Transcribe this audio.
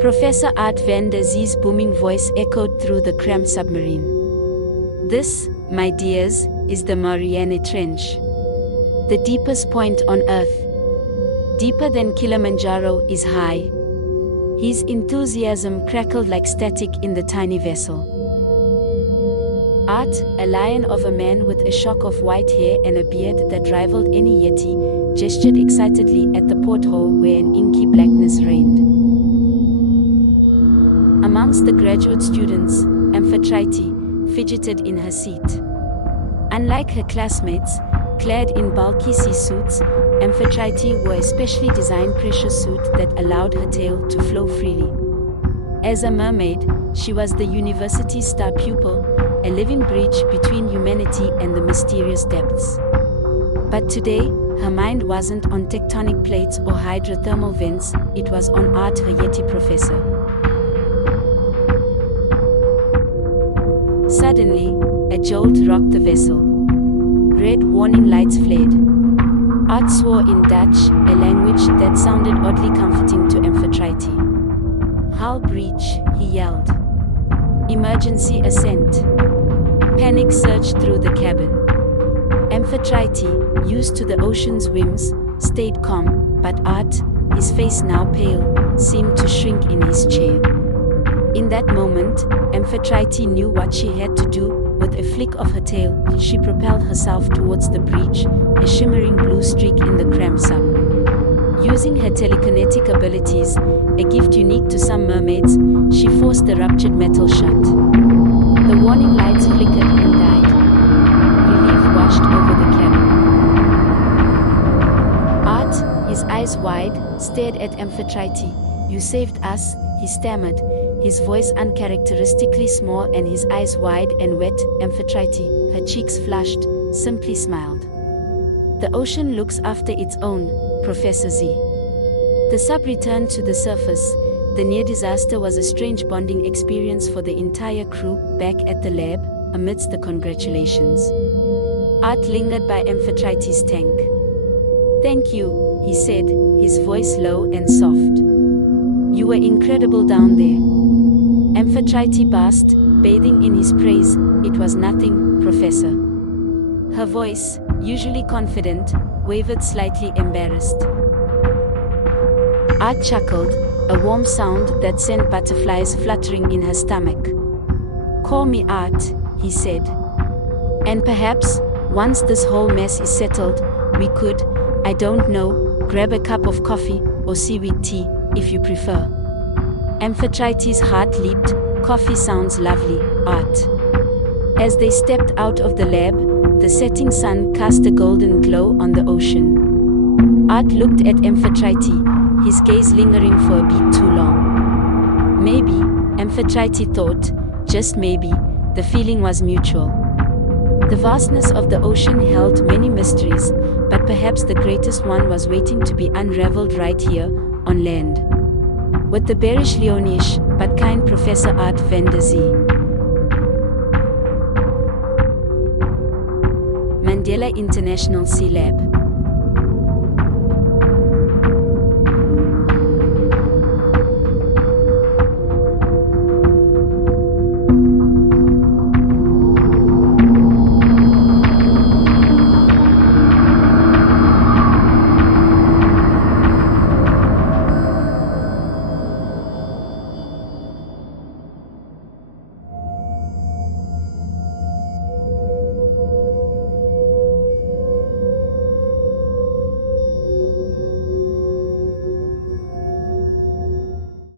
Professor Aard van der Zee's booming voice echoed through the cramped submarine. This, my dears, is the Mariana Trench. The deepest point on Earth. Deeper than Kilimanjaro is high. His enthusiasm crackled like static in the tiny vessel. Aard, a lion of a man with a shock of white hair and a beard that rivaled any yeti, gestured excitedly at the porthole where an inky blackness reigned. Amongst the graduate students, Amphitrite fidgeted in her seat. Unlike her classmates, clad in bulky sea suits, Amphitrite wore a specially designed pressure suit that allowed her tail to flow freely. As a mermaid, she was the university's star pupil, a living bridge between humanity and the mysterious depths. But today, her mind wasn't on tectonic plates or hydrothermal vents, it was on Aard, her Yeti professor. Suddenly, a jolt rocked the vessel. Red warning lights flared. Aard swore in Dutch, a language that sounded oddly comforting to Amphitrite. "Hull breach," he yelled. "Emergency ascent." Panic surged through the cabin. Amphitrite, used to the ocean's whims, stayed calm, but Aard, his face now pale, seemed to shrink in his chair. In that moment, Amphitrite knew what she had to do. With a flick of her tail, she propelled herself towards the breach, a shimmering blue streak in the cramped sub. Using her telekinetic abilities, a gift unique to some mermaids, she forced the ruptured metal shut. The warning lights flickered and died. Relief washed over the cabin. Aard, his eyes wide, stared at Amphitrite. "You saved us," he stammered, his voice uncharacteristically small and his eyes wide and wet. Amphitrite, her cheeks flushed, simply smiled. "The ocean looks after its own, Professor Z." The sub returned to the surface. The near disaster was a strange bonding experience for the entire crew. Back at the lab, amidst the congratulations, Aard lingered by Amphitrite's tank. "Thank you," he said, his voice low and soft. "You were incredible down there." Amphitrite basked, bathing in his praise. "It was nothing, Professor." Her voice, usually confident, wavered slightly embarrassed. Aard chuckled, a warm sound that sent butterflies fluttering in her stomach. "Call me Aard," he said. "And perhaps, once this whole mess is settled, we could, I don't know, grab a cup of coffee, or seaweed tea, if you prefer." Amphitrite's heart leaped. "Coffee sounds lovely, Aard." As they stepped out of the lab, the setting sun cast a golden glow on the ocean. Aard looked at Amphitrite, his gaze lingering for a bit too long. Maybe, Amphitrite thought, just maybe, the feeling was mutual. The vastness of the ocean held many mysteries, but perhaps the greatest one was waiting to be unraveled right here, on land. With the bearish Leonish, but kind Professor Aard van der Zee. Mandela International Sea Lab.